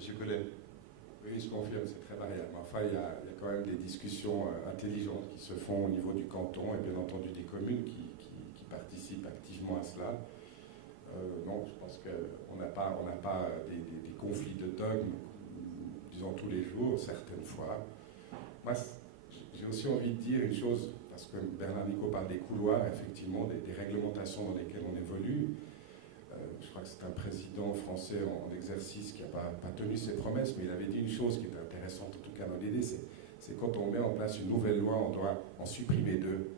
Monsieur Collet. Oui, je confirme, c'est très variable. Enfin, il y a quand même des discussions intelligentes qui se font au niveau du canton et bien entendu des communes qui participent activement à cela. Non, je pense qu'on n'a pas des conflits de dogmes, disons tous les jours, certaines fois. Moi, j'ai aussi envie de dire une chose, parce que Bernard Nicot parle des couloirs, effectivement, des réglementations dans lesquelles on évolue. Je crois que c'est un président français en exercice qui n'a pas tenu ses promesses, mais il avait dit une chose qui est intéressante, en tout cas dans l'idée, c'est quand on met en place une nouvelle loi, on doit en supprimer deux.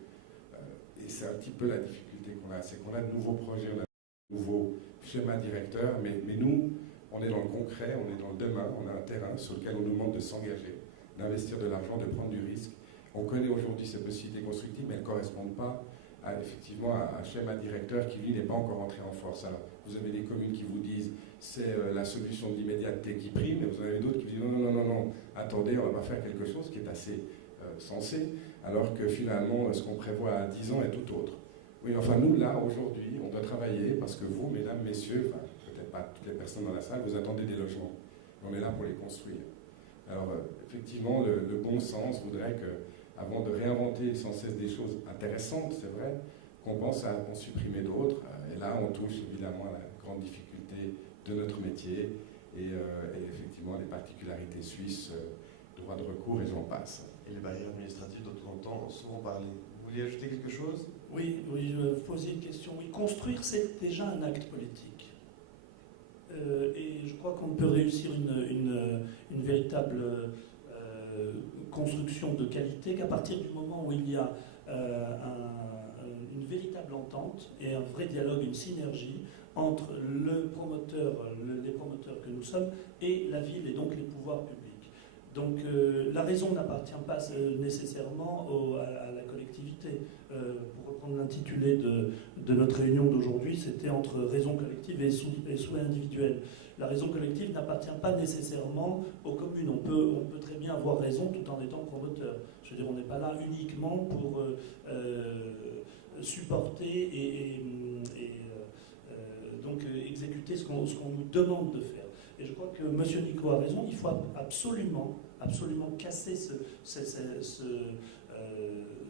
Et c'est un petit peu la difficulté qu'on a, c'est qu'on a de nouveaux projets, on a de nouveaux schémas directeurs, mais nous, on est dans le concret, on est dans le demain, on a un terrain sur lequel on nous demande de s'engager, d'investir de l'argent, de prendre du risque. On connaît aujourd'hui ces possibilités constructives, mais elles ne correspondent pas effectivement à un schéma directeur qui, lui, n'est pas encore entré en force. Alors, vous avez des communes qui vous disent c'est la solution de l'immédiateté qui prime, et vous en avez d'autres qui vous disent non, attendez, on va pas faire quelque chose qui est assez sensé, alors que finalement, ce qu'on prévoit à 10 ans est tout autre. Oui, enfin, nous, là, aujourd'hui, on doit travailler parce que vous, mesdames, messieurs, enfin, peut-être pas toutes les personnes dans la salle, vous attendez des logements. On est là pour les construire. Alors, effectivement, le bon sens voudrait que, avant de réinventer sans cesse des choses intéressantes, c'est vrai, qu'on pense à en supprimer d'autres. Et là, on touche évidemment à la grande difficulté de notre métier et effectivement les particularités suisses, droit de recours et j'en passe. Et les barrières administratives dont on entend souvent parler. Vous vouliez ajouter quelque chose ? Oui, vous posez une question. Oui, construire, c'est déjà un acte politique. Et je crois qu'on peut réussir une véritable construction de qualité qu'à partir du moment où il y a une véritable entente et un vrai dialogue, une synergie entre les promoteurs que nous sommes et la ville et donc les pouvoirs publics. Donc la raison n'appartient pas nécessairement à la collectivité. Pour reprendre l'intitulé de notre réunion d'aujourd'hui, c'était entre raison collective et souhait individuel. La raison collective n'appartient pas nécessairement aux communes. On peut très bien avoir raison tout en étant promoteur. Je veux dire, on n'est pas là uniquement pour supporter et donc exécuter ce qu'on nous demande de faire. Et je crois que M. Nicot a raison, il faut absolument casser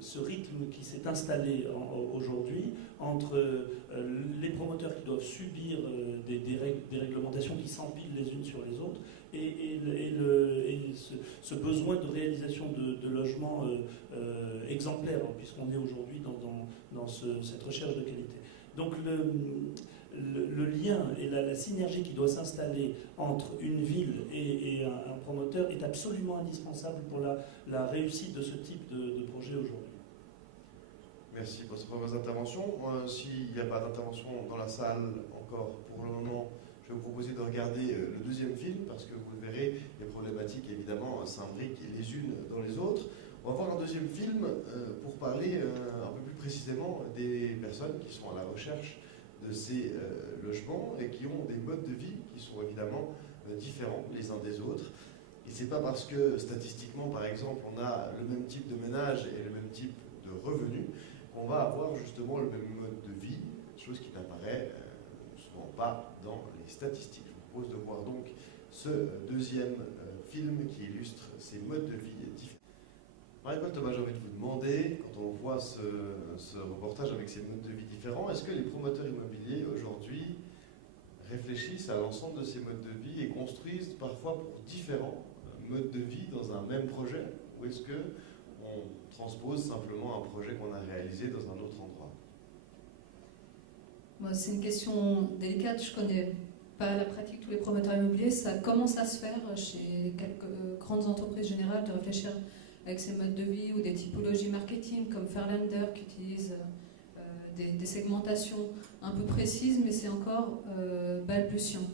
ce rythme qui s'est installé aujourd'hui entre les promoteurs qui doivent subir des réglementations qui s'empilent les unes sur les autres et ce besoin de réalisation de logements exemplaires, puisqu'on est aujourd'hui dans cette recherche de qualité. Donc le lien et la synergie qui doit s'installer entre une ville et un promoteur est absolument indispensable pour la réussite de ce type de projet aujourd'hui. Merci pour vos interventions. S'il n'y a pas d'intervention dans la salle encore pour le moment, je vais vous proposer de regarder le deuxième film parce que vous verrez, les problématiques évidemment s'imbriquent les unes dans les autres. On va voir un deuxième film pour parler un peu plus précisément des personnes qui sont à la recherche de ces logements et qui ont des modes de vie qui sont évidemment différents les uns des autres. Et c'est pas parce que statistiquement, par exemple, on a le même type de ménage et le même type de revenus qu'on va avoir justement le même mode de vie, chose qui n'apparaît souvent pas dans les statistiques. Je vous propose de voir donc ce deuxième film qui illustre ces modes de vie différents. Marie-Paul Thomas, j'ai envie de vous demander, quand on voit ce reportage avec ces modes de vie différents, est-ce que les promoteurs immobiliers aujourd'hui réfléchissent à l'ensemble de ces modes de vie et construisent parfois pour différents modes de vie dans un même projet, ou est-ce qu'on transpose simplement un projet qu'on a réalisé dans un autre endroit? Moi, c'est une question délicate. Je connais pas la pratique tous les promoteurs immobiliers. Ça commence à se faire chez quelques grandes entreprises générales de réfléchir avec ces modes de vie ou des typologies marketing comme Fairlander qui utilise des segmentations un peu précises, mais c'est encore balbutiant.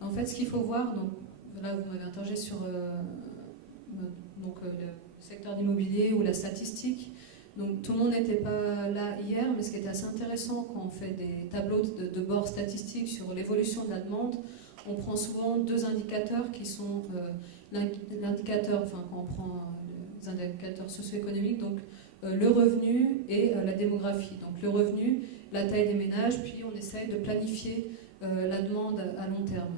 En fait, ce qu'il faut voir, donc là vous m'avez interrogé sur le secteur d'immobilier ou la statistique. Donc tout le monde n'était pas là hier, mais ce qui est assez intéressant quand on fait des tableaux de bord statistiques sur l'évolution de la demande, on prend souvent deux indicateurs qui sont l'indicateur, enfin quand on prend les indicateurs socio-économiques, donc le revenu et la démographie. Donc le revenu, la taille des ménages, puis on essaye de planifier la demande à long terme.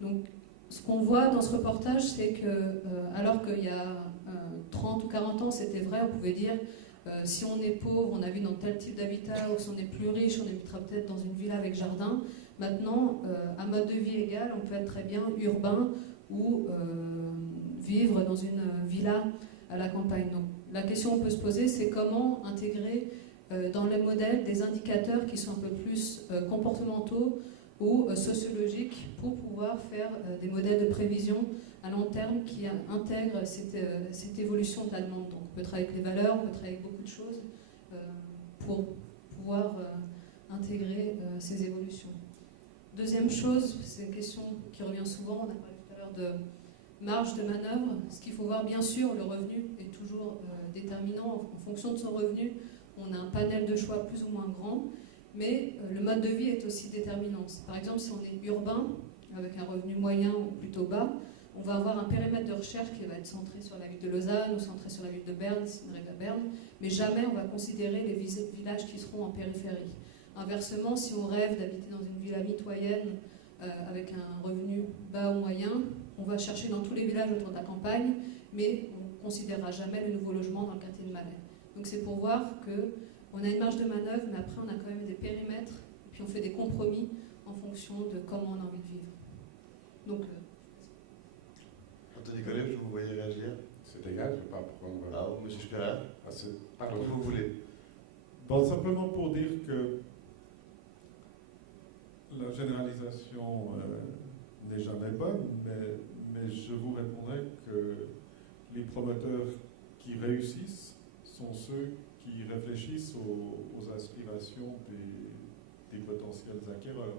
Donc ce qu'on voit dans ce reportage, c'est que, alors qu'il y a 30 ou 40 ans, c'était vrai, on pouvait dire, si on est pauvre, on habite dans tel type d'habitat, ou si on est plus riche, on habitera peut-être dans une villa avec jardin. Maintenant, à mode de vie égal, on peut être très bien urbain ou vivre dans une villa à la campagne. Donc, la question qu'on peut se poser, c'est comment intégrer dans les modèles des indicateurs qui sont un peu plus comportementaux ou sociologiques pour pouvoir faire des modèles de prévision à long terme qui intègrent cette évolution de la demande. Donc on peut travailler avec les valeurs, on peut travailler avec beaucoup de choses pour pouvoir intégrer ces évolutions. Deuxième chose, c'est une question qui revient souvent, on a parlé tout à l'heure de marge de manœuvre. Ce qu'il faut voir, bien sûr, le revenu est toujours déterminant. En fonction de son revenu, on a un panel de choix plus ou moins grand, mais le mode de vie est aussi déterminant. Par exemple, si on est urbain, avec un revenu moyen ou plutôt bas, on va avoir un périmètre de recherche qui va être centré sur la ville de Lausanne ou centré sur la ville de Berne, si on arrive à Berne, mais jamais on va considérer les villages qui seront en périphérie. Inversement, si on rêve d'habiter dans une villa mitoyenne avec un revenu bas ou moyen, on va chercher dans tous les villages autour de la campagne, mais on ne considérera jamais le nouveau logement dans le quartier de Malais. Donc c'est pour voir qu'on a une marge de manœuvre, mais après on a quand même des périmètres, et puis on fait des compromis en fonction de comment on a envie de vivre. Donc, Anthony Collet, je vous voyais réagir. C'est égal, je ne vais pas prendre... Ah, monsieur Sperer, pardon. comme vous voulez. Bon, simplement pour dire que la généralisation n'est jamais bonne, mais je vous répondrai que les promoteurs qui réussissent sont ceux qui réfléchissent aux aspirations des potentiels acquéreurs.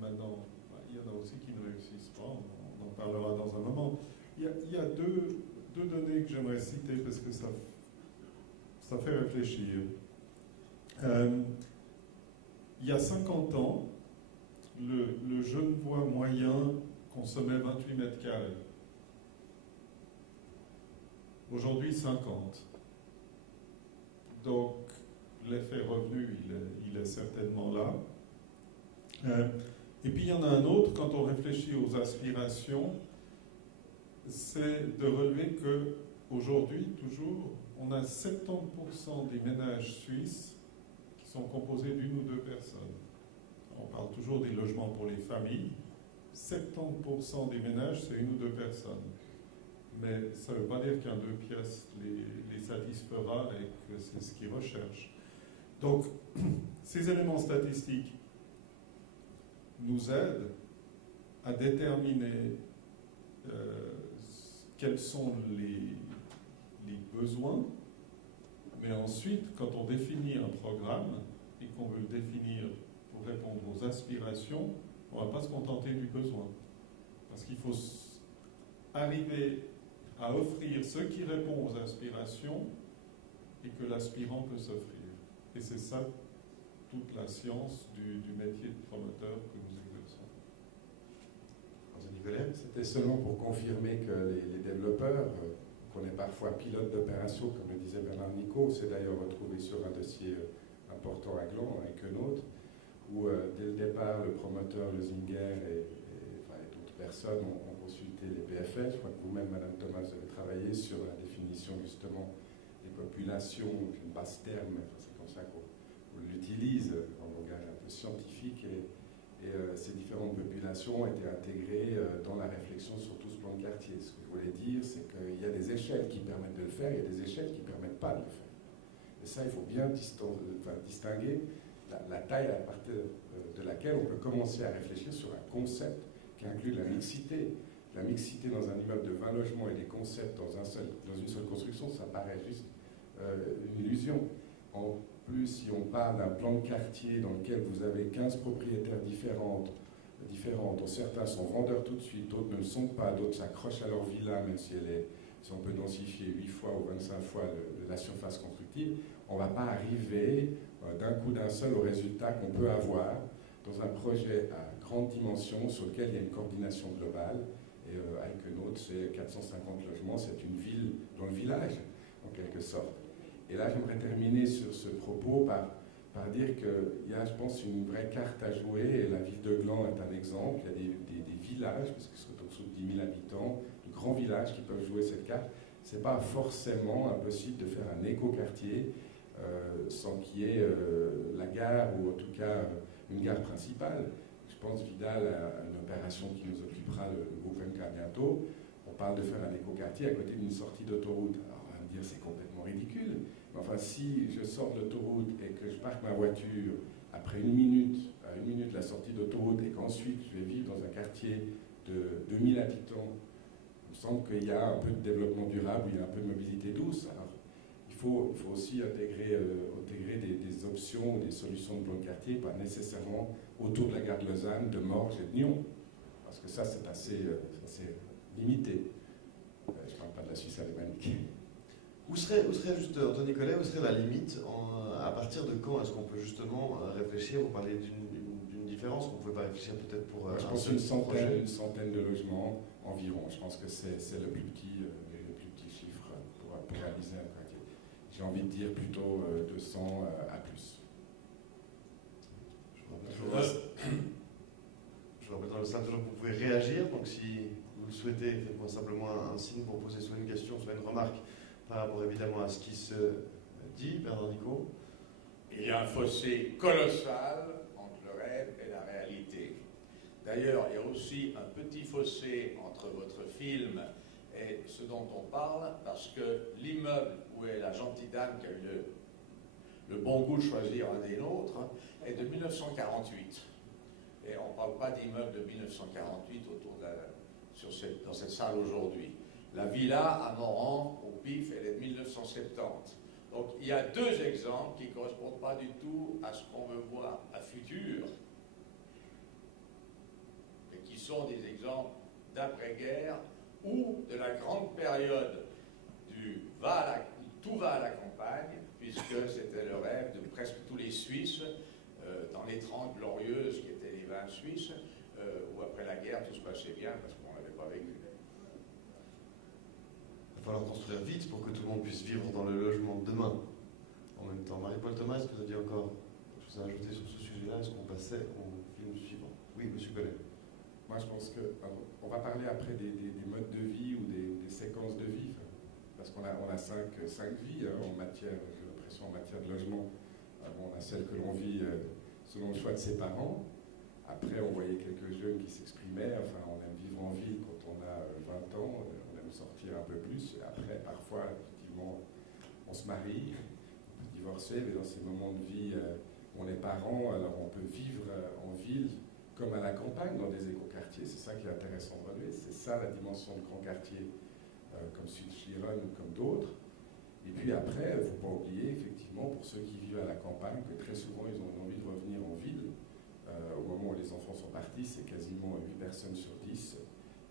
Maintenant, il y en a aussi qui ne réussissent pas, on en parlera dans un moment. Il y a deux données que j'aimerais citer parce que ça fait réfléchir. Il y a 50 ans, le Genevois moyen consommait 28 mètres carrés. Aujourd'hui, 50. Donc, l'effet revenu, il est certainement là. Et puis, il y en a un autre, quand on réfléchit aux aspirations, c'est de relever qu'aujourd'hui, toujours, on a 70% des ménages suisses qui sont composés d'une ou deux personnes. On parle toujours des logements pour les familles. 70% des ménages, c'est une ou deux personnes. Mais ça ne veut pas dire qu'un 2 pièces les satisfera et que c'est ce qu'ils recherchent. Donc, ces éléments statistiques nous aident à déterminer quels sont les besoins, mais ensuite, quand on définit un programme et qu'on veut le définir pour répondre aux aspirations, on ne va pas se contenter du besoin. Parce qu'il faut arriver à offrir ce qui répond aux aspirations et que l'aspirant peut s'offrir. Et c'est ça toute la science du métier de promoteur que nous exerçons. Anthony Collet. C'était seulement pour confirmer que les développeurs, qu'on est parfois pilotes d'opération, comme le disait Bernard Nicot, c'est d'ailleurs retrouvé sur un dossier important à Gland avec un autre, où dès le départ, le promoteur, le Zinger et d'autres personnes ont consulté les PFL. Je crois que vous-même, Madame Thomas, vous avez travaillé sur la définition justement des populations, une basse terme, c'est comme ça qu'on l'utilise en langage un peu scientifique, et ces différentes populations ont été intégrées dans la réflexion sur tout ce plan de quartier. Ce que je voulais dire, c'est qu'il y a des échelles qui permettent de le faire, il y a des échelles qui ne permettent pas de le faire. Et ça, il faut bien distinguer la taille à partir de laquelle on peut commencer à réfléchir sur un concept qui inclut la mixité. La mixité dans un immeuble de 20 logements et des concepts dans une seule construction, ça paraît juste une illusion. En plus, si on parle d'un plan de quartier dans lequel vous avez 15 propriétaires différentes, dont certains sont vendeurs tout de suite, d'autres ne le sont pas, d'autres s'accrochent à leur villa, même si on peut densifier 8 fois ou 25 fois la surface constructive, on ne va pas arriver d'un coup d'un seul au résultat qu'on peut avoir dans un projet à grande dimension sur lequel il y a une coordination globale. Et avec une autre, c'est 450 logements, c'est une ville dans le village, en quelque sorte. Et là, j'aimerais terminer sur ce propos par dire qu'il y a, je pense, une vraie carte à jouer, et la ville de Gland est un exemple. Il y a des villages, parce que c'est au-dessous de 10 000 habitants, de grands villages qui peuvent jouer cette carte. Ce n'est pas forcément impossible de faire un écoquartier sans qu'il y ait la gare, ou en tout cas une gare principale. Je pense, Vidal, à une opération qui nous occupera le groupe MK bientôt. On parle de faire un écoquartier à côté d'une sortie d'autoroute. Alors on va me dire c'est complètement ridicule. Mais enfin, si je sors de l'autoroute et que je parque ma voiture après à 1 minute de la sortie d'autoroute et qu'ensuite je vais vivre dans un quartier de 2000 habitants, il me semble qu'il y a un peu de développement durable, il y a un peu de mobilité douce. Alors, il faut aussi intégrer des options ou des solutions de plan de quartier, pas nécessairement autour de la gare de Lausanne, de Morges et de Nyon, parce que ça c'est assez limité. Je ne parle pas de la Suisse alémanique. Où serait juste, Anthony Collet, où serait la limite à partir de quand est-ce qu'on peut justement réfléchir, vous parlez d'une différence, on ne pouvait pas réfléchir peut-être pour je pense une centaine de logements environ. Je pense que c'est le plus petit chiffre pour réaliser un quartier. J'ai envie de dire plutôt 200 à plus. Je vous rappelle dans le salle, vous pouvez réagir, donc si vous le souhaitez, faites-moi simplement un signe pour poser soit une question, soit une remarque par rapport évidemment à ce qui se dit. Bernard Nico. Il y a un fossé colossal entre le rêve et la réalité. D'ailleurs, il y a aussi un petit fossé entre votre film et ce dont on parle, parce que l'immeuble où est la gentille dame qui a eu le bon goût de choisir un des nôtres est de 1948. Et on ne parle pas d'immeuble de 1948 dans cette salle aujourd'hui. La villa à Moran, au PIF, elle est de 1970. Donc il y a deux exemples qui ne correspondent pas du tout à ce qu'on veut voir à futur, et qui sont des exemples d'après-guerre ou de la grande période tout va à la campagne, puisque c'était le rêve de presque tous les Suisses dans les 30 glorieuses qui étaient les 20 Suisses, où après la guerre tout se passait bien parce qu'on n'avait pas vécu. Il va falloir construire vite pour que tout le monde puisse vivre dans le logement de demain. En même temps, Marie-Paul Thomas, est-ce que vous avez encore quelque chose à ajouter sur ce sujet-là? Est-ce qu'on passait au film suivant? Oui, monsieur Collet. Moi, je pense qu'on va parler après des modes de vie ou des séquences de vie, parce qu'on a cinq vies en matière, j'ai l'impression, en matière de logement. On a celle que l'on vit selon le choix de ses parents. Après, on voyait quelques jeunes qui s'exprimaient. Enfin, on aime vivre en ville quand on a 20 ans. On aime sortir un peu plus. Et après, parfois, effectivement, on se marie, on peut divorcer, mais dans ces moments de vie où on est parents, alors on peut vivre en ville comme à la campagne, dans des écoquartiers. C'est ça qui est intéressant de relever. C'est ça la dimension de grand quartier, comme Südschlieren ou comme d'autres. Et puis après, il ne faut pas oublier, effectivement, pour ceux qui vivent à la campagne, que très souvent, ils ont envie de revenir en ville. Au moment où les enfants sont partis, c'est quasiment 8 personnes sur 10.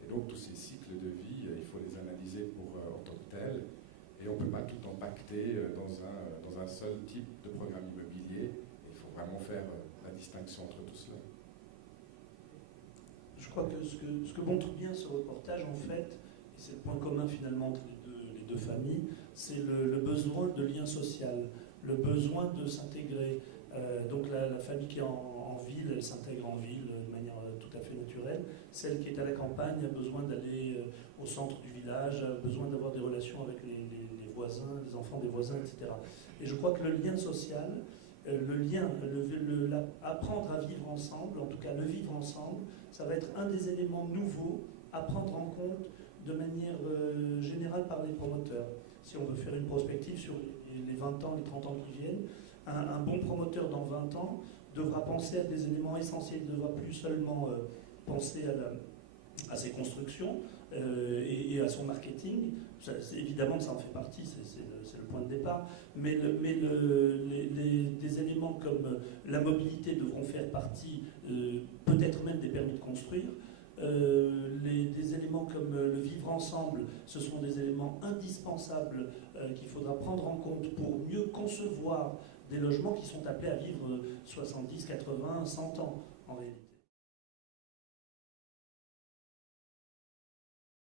Et donc, tous ces cycles de vie, il faut les analyser en tant que tels. Et on ne peut pas tout impacter dans un seul type de programme immobilier. Il faut vraiment faire la distinction entre tout cela. Je crois que ce que montre bien ce reportage, en fait, et c'est le point commun finalement entre les deux familles, c'est le besoin de lien social, le besoin de s'intégrer. Donc la famille qui est en ville, elle s'intègre en ville de manière tout à fait naturelle. Celle qui est à la campagne a besoin d'aller au centre du village, a besoin d'avoir des relations avec les voisins, les enfants des voisins, etc. Et je crois que le lien social, apprendre à vivre ensemble, en tout cas le vivre ensemble, ça va être un des éléments nouveaux à prendre en compte de manière générale par les promoteurs. Si on veut faire une prospective sur les 20 ans, les 30 ans qui viennent, un bon promoteur dans 20 ans devra penser à des éléments essentiels, il ne devra plus seulement penser à ses constructions et à son marketing. Évidemment que ça en fait partie, c'est le point de départ, mais des éléments comme la mobilité devront faire partie, peut-être même des permis de construire. Des éléments comme le vivre ensemble, ce sont des éléments indispensables qu'il faudra prendre en compte pour mieux concevoir des logements qui sont appelés à vivre 70, 80, 100 ans en réalité.